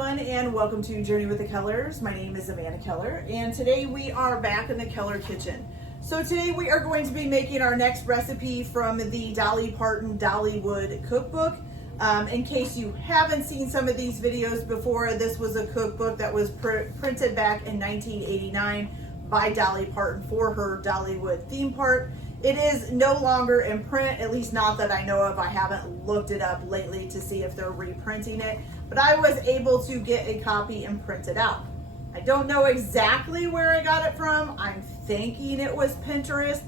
everyone, and welcome to Journey with the Kellers. My name is Amanda Keller, and today we are back in the Keller kitchen. So today we are going to be making our next recipe from the Dolly Parton Dollywood cookbook. In case you haven't seen some of these videos before, this was a cookbook that was printed back in 1989 by Dolly Parton for her Dollywood theme park. It is no longer in print, at least not that I know of. I haven't looked it up lately to see if they're reprinting it, but I was able to get a copy and print it out. I don't know exactly where I got it from. I'm thinking it was Pinterest,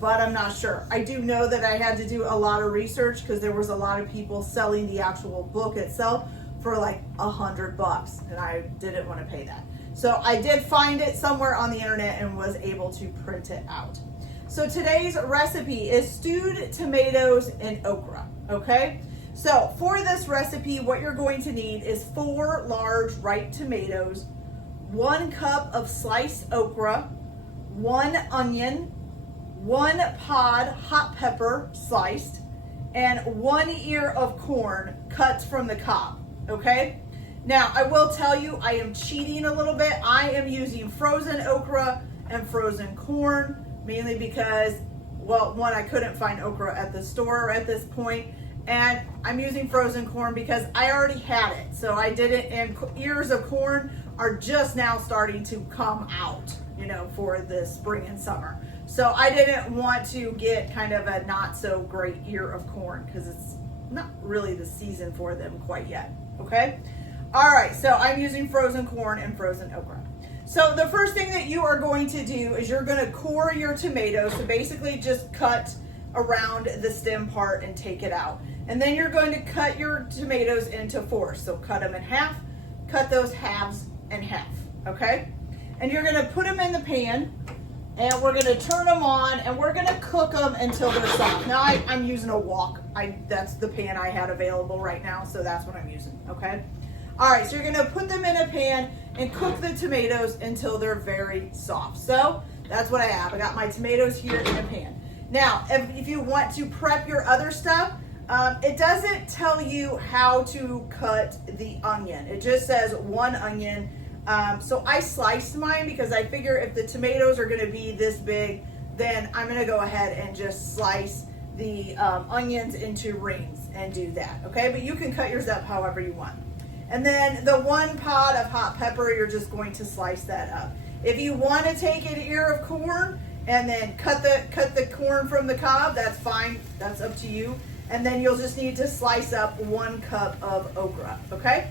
but I'm not sure. I do know that I had to do a lot of research because there was a lot of people selling the actual book itself for like $100, and I didn't want to pay that. So I did find it somewhere on the internet and was able to print it out. So today's recipe is stewed tomatoes and okra, okay? So for this recipe, what you're going to need is 4 large ripe tomatoes, 1 cup of sliced okra, 1 onion, 1 pod hot pepper sliced, and 1 ear of corn cut from the cob, okay? Now, I will tell you, I am cheating a little bit. I am using frozen okra and frozen corn, mainly because, well, one, I couldn't find okra at the store at this point, and I'm using frozen corn because I already had it. So I did it, and ears of corn are just now starting to come out, you know, for the spring and summer. So I didn't want to get kind of a not so great ear of corn because it's not really the season for them quite yet, okay? All right, so I'm using frozen corn and frozen okra. So the first thing that you are going to do is you're going to core your tomatoes. So basically just cut around the stem part and take it out. And then you're going to cut your tomatoes into 4. So cut them in half, cut those halves in half, okay? And you're going to put them in the pan, and we're going to turn them on, and we're going to cook them until they're soft. Now I'm using a wok. That's the pan I had available right now, so that's what I'm using, okay? All right, so you're gonna put them in a pan and cook the tomatoes until they're very soft. So that's what I have. I got my tomatoes here in a pan. Now, if you want to prep your other stuff, it doesn't tell you how to cut the onion. It just says 1 onion. So I sliced mine because I figure if the tomatoes are gonna be this big, then I'm gonna go ahead and just slice the onions into rings and do that, okay? But you can cut yours up however you want. And then the 1 pod of hot pepper, you're just going to slice that up. If you want to take an ear of corn and then cut the corn from the cob, that's fine. That's up to you. And then you'll just need to slice up 1 cup of okra, okay?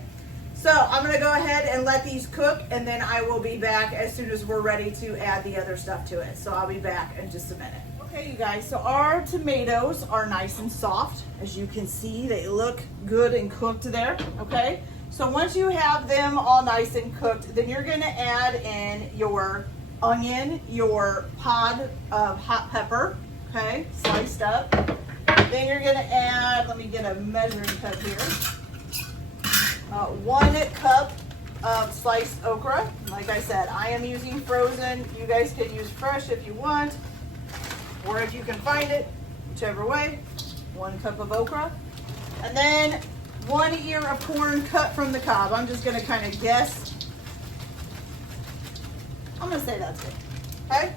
So I'm going to go ahead and let these cook, and then I will be back as soon as we're ready to add the other stuff to it. So I'll be back in just a minute. Okay, you guys, so our tomatoes are nice and soft. As you can see, they look good and cooked there, okay? So once you have them all nice and cooked, then you're going to add in your onion, your pod of hot pepper, okay, sliced up. Then you're going to add, let me get a measuring cup here, 1 cup of sliced okra. Like I said, I am using frozen. You guys can use fresh if you want, or if you can find it, whichever way. 1 cup of okra. And then 1 ear of corn cut from the cob. I'm just gonna kind of guess. I'm gonna say that's it, okay?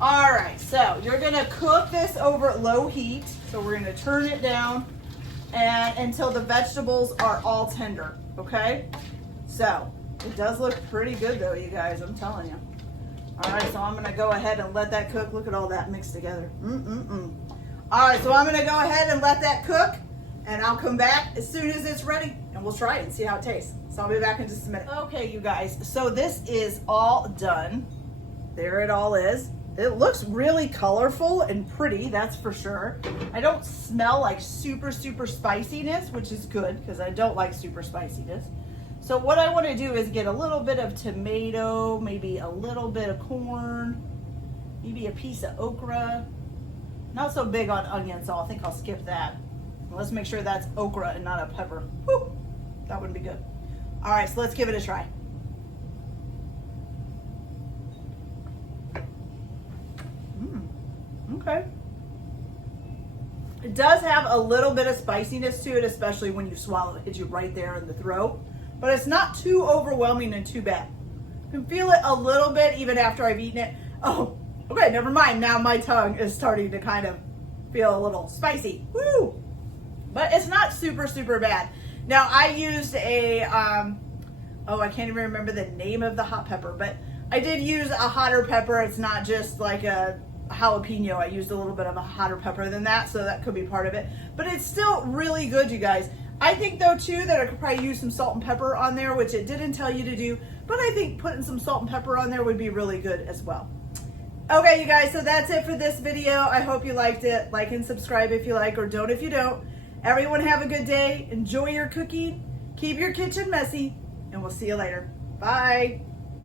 All right, so you're gonna cook this over low heat. So we're gonna turn it down and until the vegetables are all tender, okay? So it does look pretty good though, you guys, I'm telling you. All right, so I'm gonna go ahead and let that cook. Look at all that mixed together. All right, so I'm gonna go ahead and let that cook, and I'll come back as soon as it's ready, and we'll try it and see how it tastes. So I'll be back in just a minute. Okay, you guys, so this is all done. There it all is. It looks really colorful and pretty, that's for sure. I don't smell like super spiciness, which is good because I don't like super spiciness. So what I want to do is get a little bit of tomato, maybe a little bit of corn, maybe a piece of okra. Not so big on onions, so I think I'll skip that. Let's make sure that's okra and not a pepper. Whew, that would be good. All right, so let's give it a try. Okay. It does have a little bit of spiciness to it, especially when you swallow it. It hits you right there in the throat. but it's not too overwhelming and too bad. You can feel it a little bit even after I've eaten it. Oh, okay, never mind. Now my tongue is starting to kind of feel a little spicy. Woo! But it's not super, super bad. Now I used a, oh, I can't even remember the name of the hot pepper, but I did use a hotter pepper. It's not just like a jalapeno. I used a little bit of a hotter pepper than that, so that could be part of it. But it's still really good, you guys. I think though too that I could probably use some salt and pepper on there, which it didn't tell you to do, but I think putting some salt and pepper on there would be really good as well. Okay, you guys, so that's it for this video. I hope you liked it. Like and subscribe if you like, or don't if you don't. Everyone have a good day. Enjoy your cooking. Keep your kitchen messy, and we'll see you later. Bye.